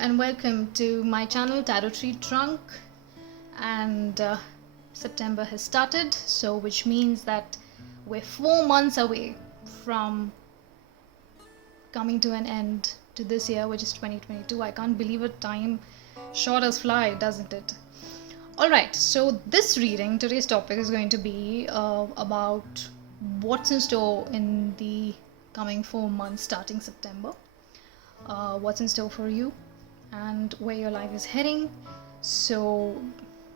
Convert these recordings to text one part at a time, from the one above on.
and welcome to my channel Tarot Tree Trunk. And September has started, so which means that we're 4 months away from coming to an end to this year, which is 2022. I can't believe it. Time sure does fly, doesn't it? Alright, so this reading, today's topic is going to be about what's in store in the coming 4 months starting September. What's in store for you and where your life is heading. So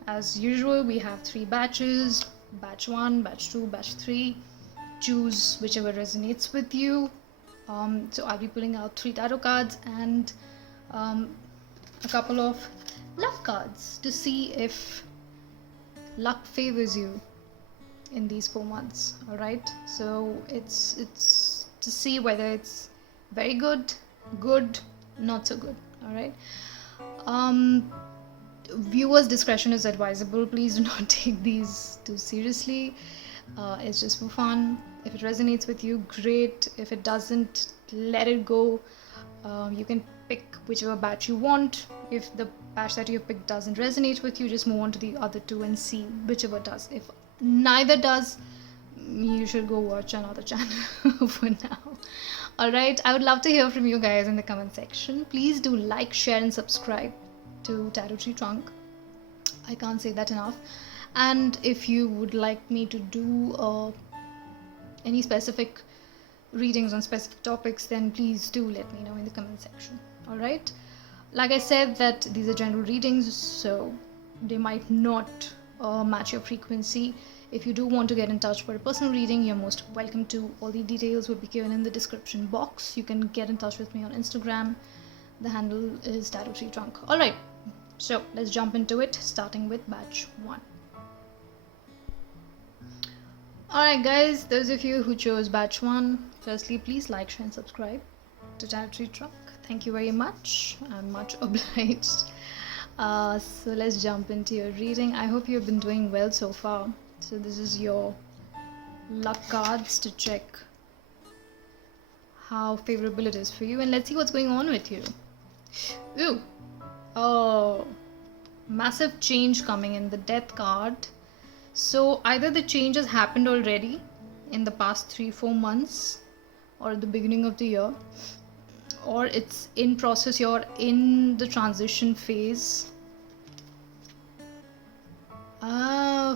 as usual, we have 3 batches: batch 1, batch 2, batch 3. Choose whichever resonates with you. So I'll be pulling out 3 tarot cards and a couple of love cards to see if luck favors you in these 4 months. All right, so it's to see whether it's very good, not so good. All right, viewers' discretion is advisable. Please do not take these too seriously. It's just for fun. If it resonates with you, great. If it doesn't, let it go. You can pick whichever batch you want. If the batch that you picked doesn't resonate with you, just move on to the other 2 and see whichever does. If neither does, you should go watch another channel for now. Alright, I would love to hear from you guys in the comment section. Please do like, share and subscribe to Tarot Tree Trunk. I can't say that enough. And if you would like me to do any specific readings on specific topics, then please do let me know in the comment section. Alright, like I said, that these are general readings, so they might not match your frequency. If you do want to get in touch for a personal reading, you're most welcome to. All the details will be given in the description box. You can get in touch with me on Instagram. The handle is Tarot Tree Trunk. Alright, so let's jump into it, starting with batch 1. Alright guys, those of you who chose batch 1, firstly please like, share and subscribe to Tarot Tree Trunk. Thank you very much. I'm much obliged. So let's jump into your reading. I hope you've been doing well so far. So this is your luck cards to check how favorable it is for you, and let's see what's going on with you. Ooh, oh, massive change coming in, the Death card. So either the change has happened already in the past 3-4 months or at the beginning of the year, or it's in process. You're in the transition phase.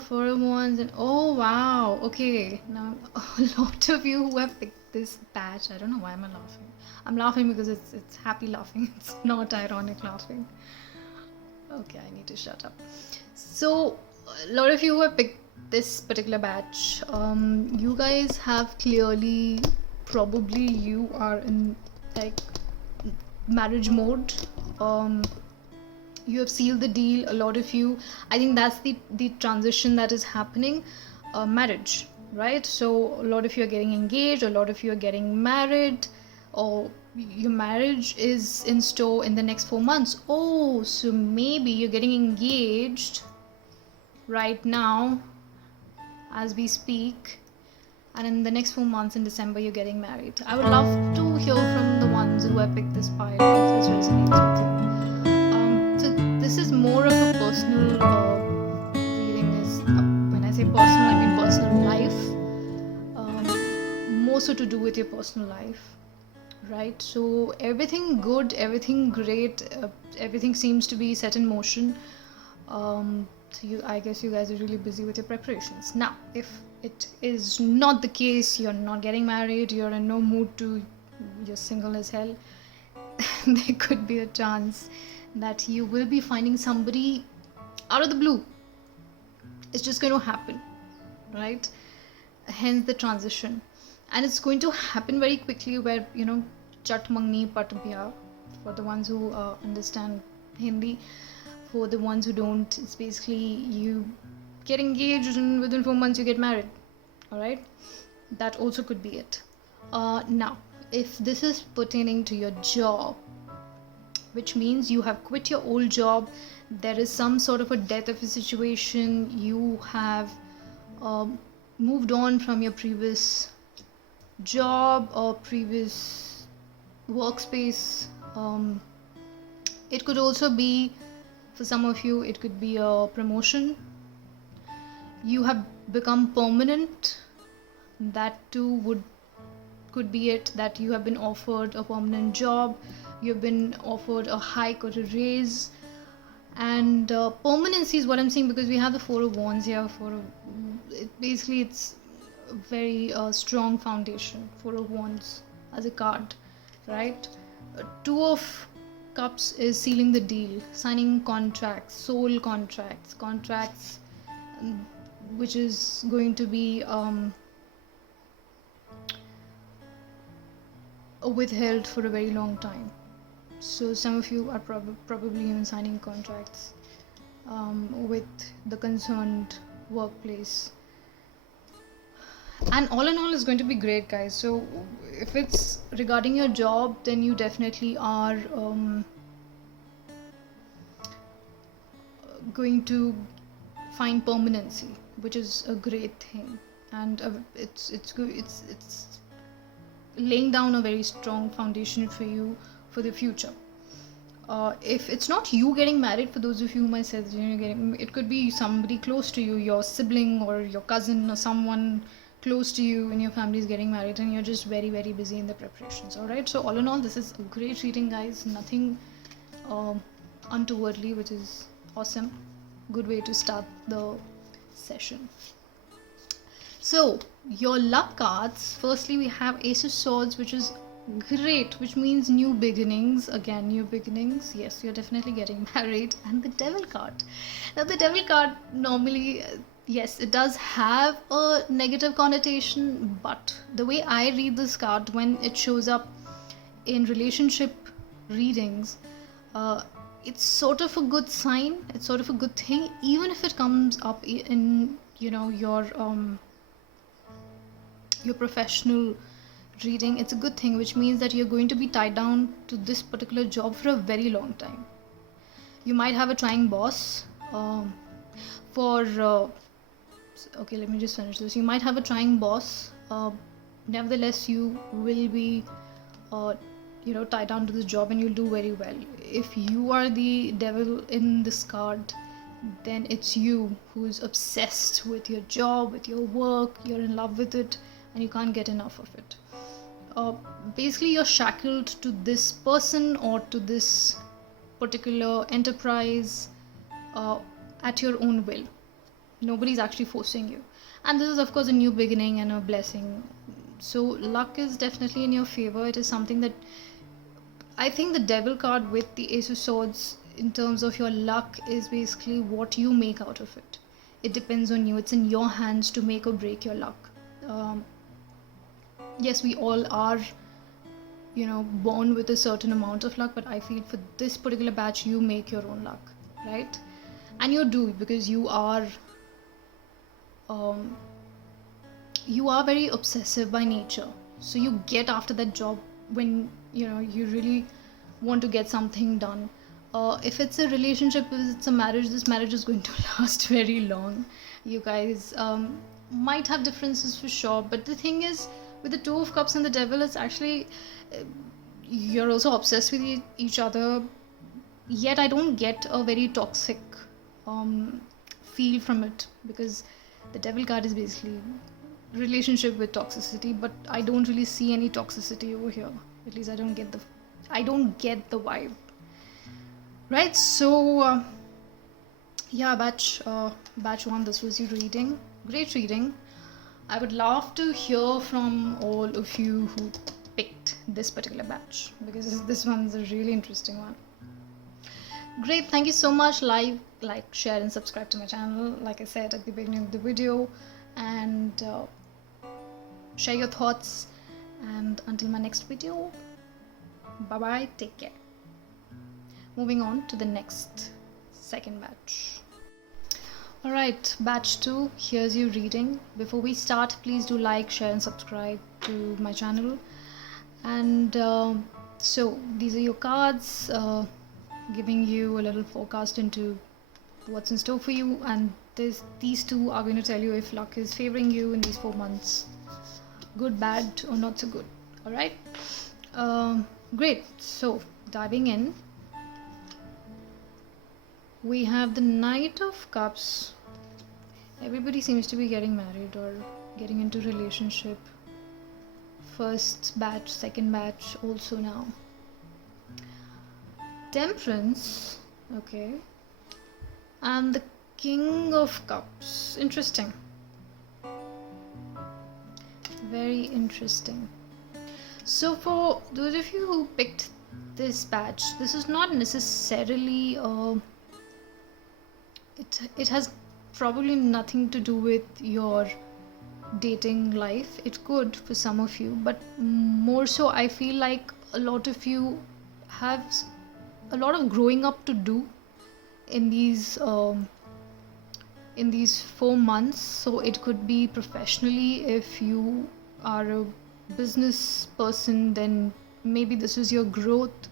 4 of Wands, and oh wow, okay, now a lot of you who have picked this batch, I don't know why I'm laughing. I'm laughing because it's happy laughing. It's not ironic laughing. Okay, I need to shut up. So a lot of you who have picked this particular batch, you guys have clearly, probably you are in like marriage mode. You have sealed the deal. A lot of you, I think that's the transition that is happening. Marriage, right? So a lot of you are getting engaged, a lot of you are getting married, or your marriage is in store in the next 4 months. Oh, so maybe you're getting engaged right now as we speak, and in the next 4 months in December you're getting married. I would love to hear from the ones who have picked this pile, if this resonates with you. So this is more of a personal reading. Is when I say personal, I mean personal life, more so to do with your personal life, right? So everything good, everything great, everything seems to be set in motion. So I guess you guys are really busy with your preparations. Now, if it is not the case, you're not getting married, you're in no mood to, you're single as hell, there could be a chance that you will be finding somebody out of the blue. It's just going to happen, right? Hence the transition, and it's going to happen very quickly, where, you know, chat mangni pat bya, for the ones who understand Hindi. For the ones who don't, it's basically you get engaged and within 4 months you get married. All right, that also could be it. Now, if this is pertaining to your job, which means you have quit your old job, there is some sort of a death of a situation, you have moved on from your previous job or previous workspace, It could also be, for some of you, it could be a promotion. You have become permanent. That too could be it, that you have been offered a permanent job, you've been offered a hike or a raise. And permanency is what I'm saying, because we have the Four of Wands here. Basically it's a very strong foundation. Four of Wands as a card, right? Two of Cups is sealing the deal, signing contracts, soul contracts, which is going to be withheld for a very long time. So some of you are probably even signing contracts with the concerned workplace. And all in all, is going to be great, guys. So if it's regarding your job, then you definitely are going to find permanency, which is a great thing. And it's good. It's laying down a very strong foundation for you for the future. If it's not you getting married, for those of you who might say it could be somebody close to you, your sibling or your cousin or someone close to you in your family is getting married, and you're just very, very busy in the preparations. All right, so all in all, this is a great reading, guys. Nothing untowardly, which is awesome. Good way to start the session. So your luck cards, firstly we have Ace of Swords, which is great, which means new beginnings. Again, new beginnings. Yes, you're definitely getting married. And the Devil card. Now the Devil card normally, yes, it does have a negative connotation, but the way I read this card, when it shows up in relationship readings, it's sort of a good sign. It's sort of a good thing, even if it comes up in your professional reading. It's a good thing, which means that you're going to be tied down to this particular job for a very long time. You might have a trying boss. Okay, let me just finish this. You might have a trying boss. Nevertheless, you will be tied down to this job, and you'll do very well. If you are the devil in this card, then it's you who's obsessed with your job, with your work. You're in love with it and you can't get enough of it. Basically, you're shackled to this person or to this particular enterprise at your own will. Nobody's actually forcing you. And this is, of course, a new beginning and a blessing. So luck is definitely in your favor. It is something that I think the Devil card with the Ace of Swords, in terms of your luck, is basically what you make out of it. It depends on you. It's in your hands to make or break your luck. Yes, we all are born with a certain amount of luck, but I feel for this particular batch, you make your own luck, right? And you do, because you are very obsessive by nature. So you get after that job when you really want to get something done. If it's a relationship, if it's a marriage, this marriage is going to last very long. You guys might have differences for sure, but the thing is, with the Two of Cups and the Devil, it's actually you're also obsessed with each other, yet I don't get a very toxic feel from it, because the Devil card is basically relationship with toxicity, but I don't really see any toxicity over here. At least I don't get the vibe, right? So yeah, batch 1, this was your reading. Great reading. I would love to hear from all of you who picked this particular batch, because this one's a really interesting one. Great, thank you so much. Like, share and subscribe to my channel, like I said at the beginning of the video, and share your thoughts. And until my next video, bye bye, take care. Moving on to the next second batch. Alright, batch 2, here's your reading. Before we start, please do like, share and subscribe to my channel. And so these are your cards, giving you a little forecast into what's in store for you, and these two are going to tell you if luck is favoring you in these 4 months. Good, bad, or not so good. Alright, great. So diving in, We have the Knight of Cups. Everybody seems to be getting married or getting into relationship. First batch, second batch also now. Temperance, okay. And the King of Cups. Interesting. Very interesting. So for those of you who picked this batch, this is not necessarily it has probably nothing to do with your dating life. It could for some of you, but more so I feel like a lot of you have a lot of growing up to do in these 4 months. So it could be professionally. If you are a business person, then maybe this is your growth,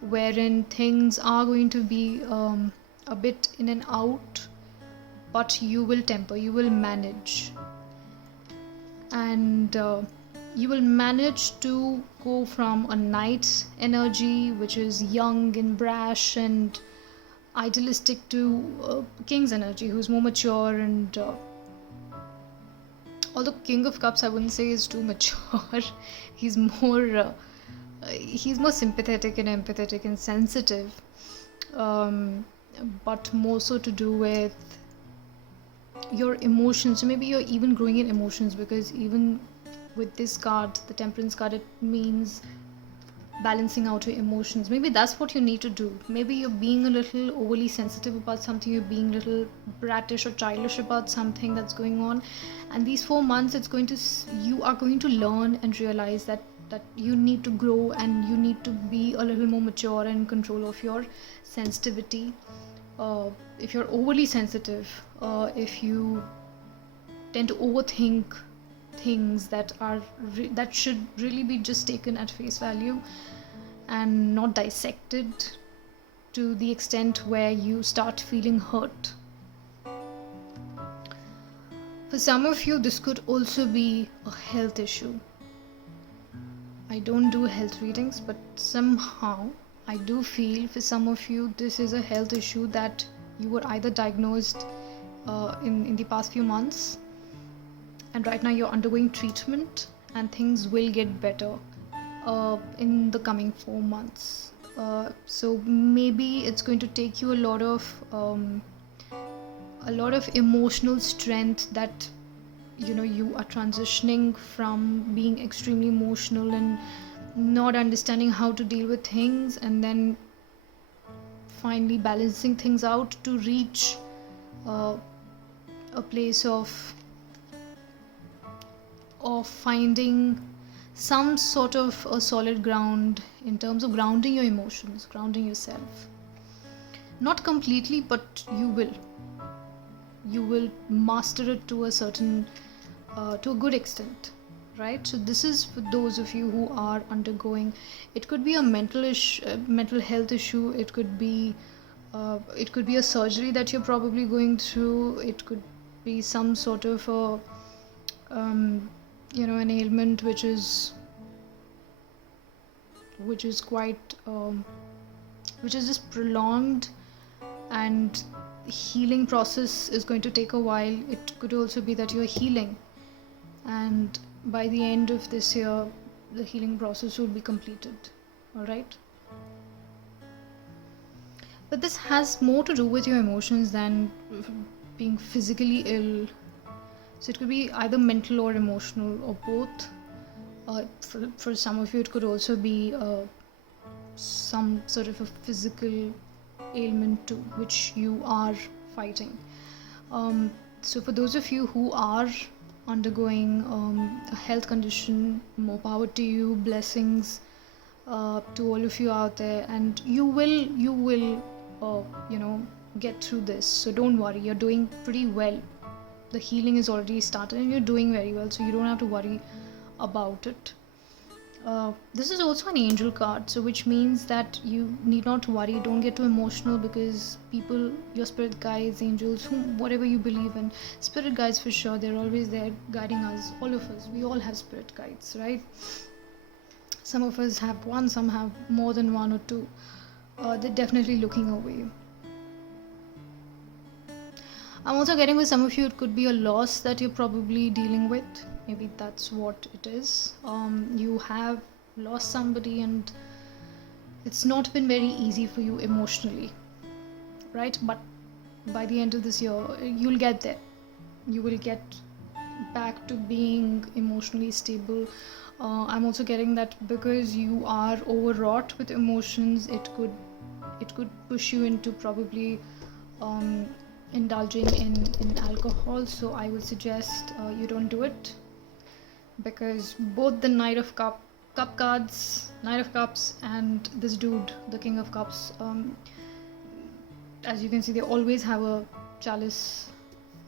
wherein things are going to be a bit in and out, but you will temper, you will manage, and you will manage to go from a knight energy, which is young and brash and idealistic, to king's energy, who's more mature. And although King of Cups I wouldn't say is too mature, he's more sympathetic and empathetic and sensitive, but more so to do with your emotions. So maybe you're even growing in emotions, because even with this card, the Temperance card, it means balancing out your emotions. Maybe that's what you need to do. Maybe you're being a little overly sensitive about something, you're being a little brattish or childish about something that's going on, and these 4 months you are going to learn and realize that you need to grow, and you need to be a little more mature and in control of your sensitivity. If you're overly sensitive, if you tend to overthink things that should really be just taken at face value and not dissected to the extent where you start feeling hurt. For some of you, this could also be a health issue. I don't do health readings, but somehow I do feel for some of you this is a health issue that you were either diagnosed in the past few months, and right now you're undergoing treatment, and things will get better in the coming 4 months. So maybe it's going to take you a lot of emotional strength, that you are transitioning from being extremely emotional and not understanding how to deal with things, and then finally balancing things out to reach a place of finding some sort of a solid ground in terms of grounding your emotions, grounding yourself. Not completely, but you will master it to a certain to a good extent, right? So this is for those of you who are undergoing, it could be a mental health issue, it could be a surgery that you're probably going through, it could be some sort of an ailment which is quite which is just prolonged, and healing process is going to take a while. It could also be that you're healing, and by the end of this year the healing process will be completed. All right, but this has more to do with your emotions than being physically ill. So it could be either mental or emotional or both. For some of you it could also be some sort of a physical ailment too, which you are fighting. So for those of you who are undergoing a health condition, more power to you, blessings to all of you out there, and you will get through this. So don't worry, you're doing pretty well. The healing is already started and you're doing very well, so you don't have to worry about it. This is also an angel card, so which means that you need not worry. Don't get too emotional, because people, your spirit guides, angels, whatever you believe in, spirit guides for sure, they're always there guiding us. All of us, we all have spirit guides, right? Some of us have one, some have more than one or two. They're definitely looking over you. I'm also getting with some of you, it could be a loss that you're probably dealing with. Maybe that's what it is. You have lost somebody and it's not been very easy for you emotionally, right? But by the end of this year, you'll get there. You will get back to being emotionally stable. I'm also getting that because you are overwrought with emotions, it could push you into probably indulging in alcohol. So I would suggest you don't do it, because both the Knight of Cup cards, Knight of Cups, and this dude, the King of Cups, as you can see, they always have a chalice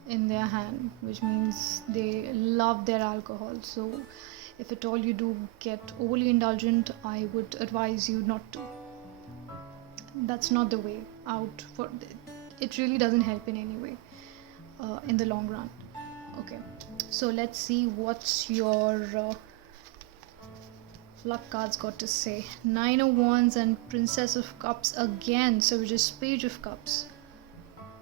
in their hand, which means they love their alcohol. So if at all you do get overly indulgent, I would advise you not to. That's not the way out. For it really doesn't help in any way in the long run. Okay, so let's see what's your luck cards got to say. 9 of Wands and Princess of Cups again, so which is Page of Cups.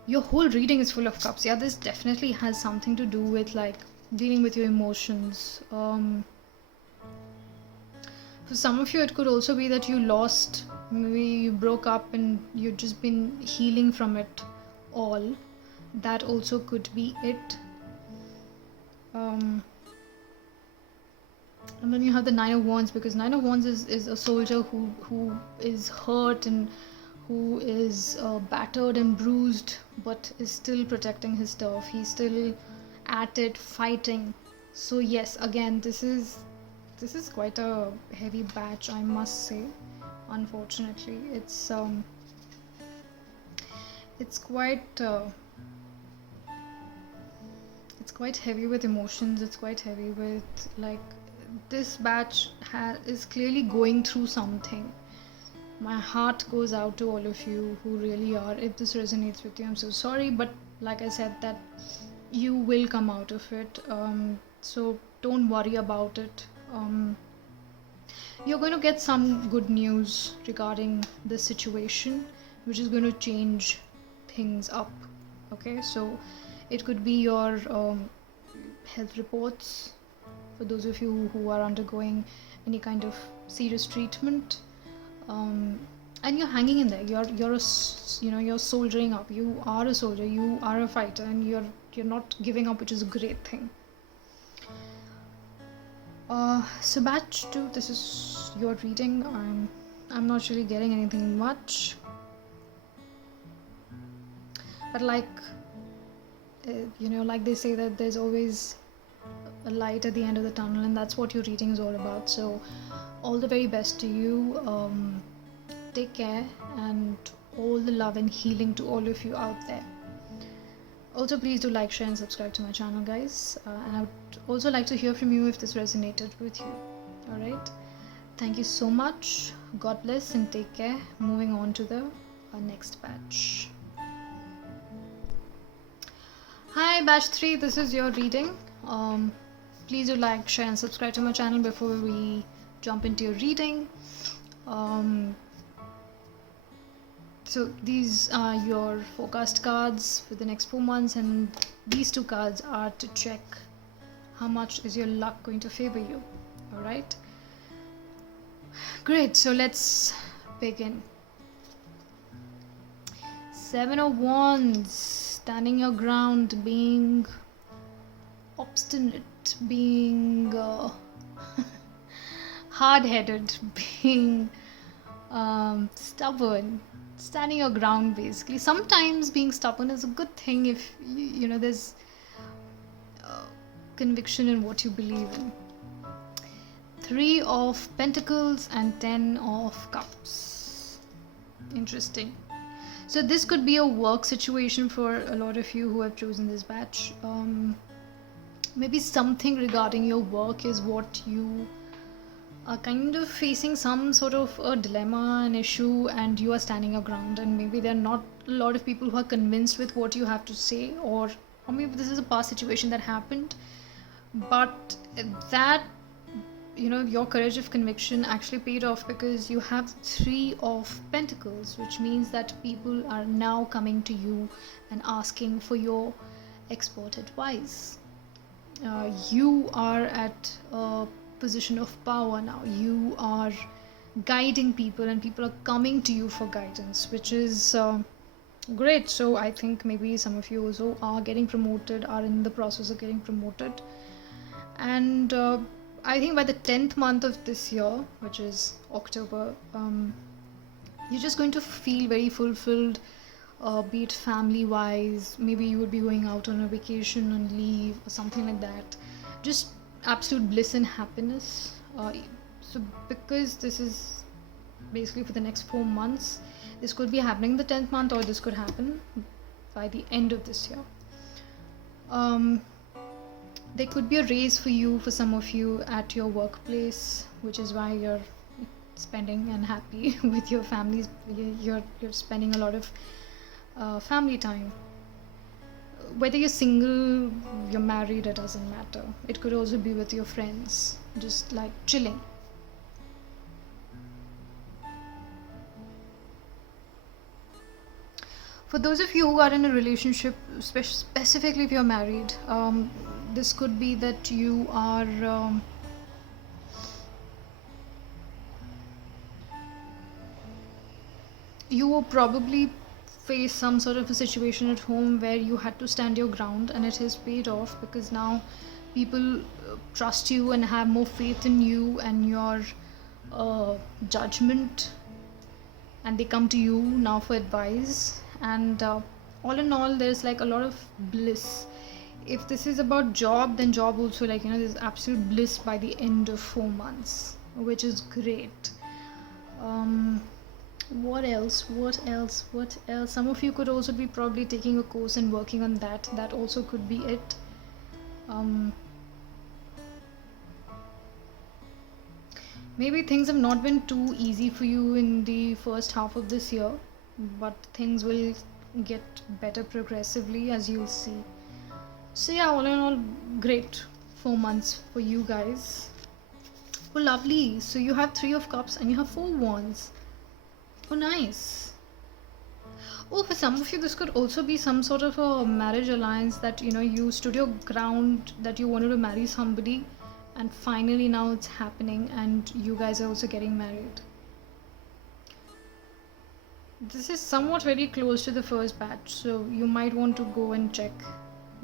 Your whole reading is full of cups. Yeah, this definitely has something to do with like dealing with your emotions. For some of you, it could also be that you lost, maybe you broke up and you've just been healing from it all. That also could be it. And then you have the 9 of Wands, because 9 of Wands is a soldier who is hurt and who is battered and bruised, but is still protecting his stuff. He's still at it, fighting. So yes, again, this is quite a heavy batch, I must say. Unfortunately, it's quite heavy with emotions. It's quite heavy with, like, this batch is clearly going through something. My heart goes out to all of you who really are. If this resonates with you, I'm so sorry, but like I said, that you will come out of it. So don't worry about it. You're going to get some good news regarding this situation, which is going to change things up. Okay, so it could be your health reports for those of you who are undergoing any kind of serious treatment. And you're hanging in there. You're soldiering up. You are a soldier. You are a fighter, and you're not giving up, which is a great thing. So batch 2, this is your reading. I'm not really getting anything much, but like like they say that there's always a light at the end of the tunnel, and that's what your reading is all about. So all the very best to you. Take care, and all the love and healing to all of you out there. Also, please do like, share and subscribe to my channel, guys, and I would also like to hear from you if this resonated with you. Alright, thank you so much. God bless and take care. Moving on to the next batch. Hi batch 3, this is your reading. Please do like, share and subscribe to my channel before we jump into your reading. So these are your forecast cards for the next 4 months, and these 2 cards are to check how much is your luck going to favor you. Alright, great, so let's begin. 7 of Wands, standing your ground, being obstinate, being hard-headed, being stubborn, standing your ground. Basically, sometimes being stubborn is a good thing if there's conviction in what you believe in. 3 of Pentacles and 10 of Cups. Interesting. So this could be a work situation for a lot of you who have chosen this batch. Maybe something regarding your work is what you are kind of facing, some sort of a dilemma, an issue, and you are standing your ground, and maybe there are not a lot of people who are convinced with what you have to say, or maybe this is a past situation that happened, but that your courage of conviction actually paid off, because you have 3 of Pentacles, which means that people are now coming to you and asking for your expert advice. You are at a position of power now. You are guiding people, and people are coming to you for guidance, which is great. So I think maybe some of you also are getting promoted, are in the process of getting promoted. And I think by the 10th month of this year, which is October, you're just going to feel very fulfilled, be it family wise. Maybe you would be going out on a vacation, on leave, or something like that. Just absolute bliss and happiness. So because this is basically for the next 4 months, this could be happening in the 10th month, or this could happen by the end of this year. There could be a raise for you, for some of you, at your workplace, which is why you're spending and happy with your families. You're spending a lot of family time. Whether you're single, you're married, it doesn't matter. It could also be with your friends, just like chilling. For those of you who are in a relationship, specifically if you're married, this could be that you are you will probably face some sort of a situation at home where you had to stand your ground, and it has paid off, because now people trust you and have more faith in you and your judgment, and they come to you now for advice. And all in all, there's like a lot of bliss. If this is about job, then job also, like, there's absolute bliss by the end of 4 months, which is great. What else? Some of you could also be probably taking a course and working on that. That also could be it. Maybe things have not been too easy for you in the first half of this year, but things will get better progressively, as you'll see. So yeah, all in all, great 4 months for you guys. Oh, lovely. So you have 3 of Cups and you have 4 Wands. Oh, nice. Oh, for some of you, this could also be some sort of a marriage alliance, that you stood your ground, that you wanted to marry somebody, and finally now it's happening, and you guys are also getting married. This is somewhat very close to the first batch, so you might want to go and check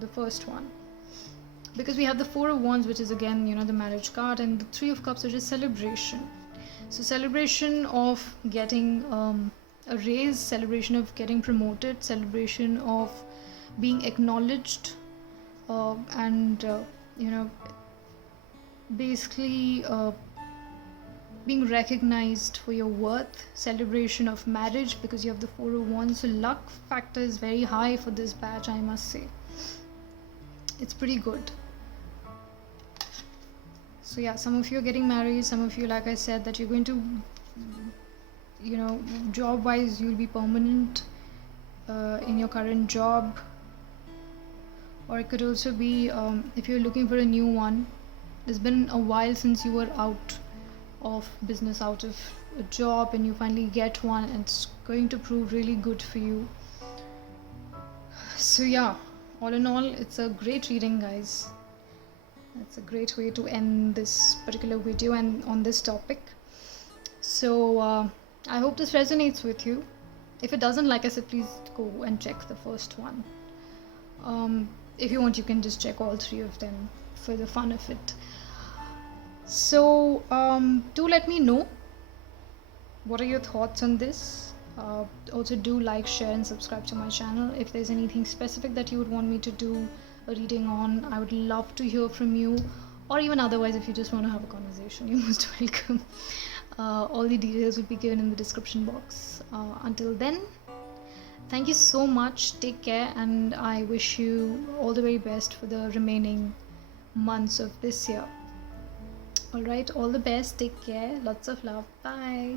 the first one, because we have the 4 of Wands, which is again the marriage card, and the 3 of Cups, which is celebration. So celebration of getting a raise, celebration of getting promoted, celebration of being acknowledged, and basically being recognized for your worth, celebration of marriage, because you have the 4 of Wands. So luck factor is very high for this batch, I must say. It's pretty good. So yeah, some of you are getting married, some of you, like I said, that you're going to, job wise, you'll be permanent in your current job. Or it could also be if you're looking for a new one. It's been a while since you were out of business, out of a job, and you finally get one, and it's going to prove really good for you. So yeah, all in all, it's a great reading, guys. It's a great way to end this particular video and on this topic. So I hope this resonates with you. If it doesn't, like I said, please go and check the first one. If you want, you can just check all 3 of them for the fun of it. So do let me know what are your thoughts on this. Also do like, share and subscribe to my channel. If there's anything specific that you would want me to do a reading on, I would love to hear from you. Or even otherwise, if you just want to have a conversation, you're most welcome. All the details will be given in the description box. Until then, thank you so much, take care, and I wish you all the very best for the remaining months of this year. Alright, all the best, take care, lots of love, bye.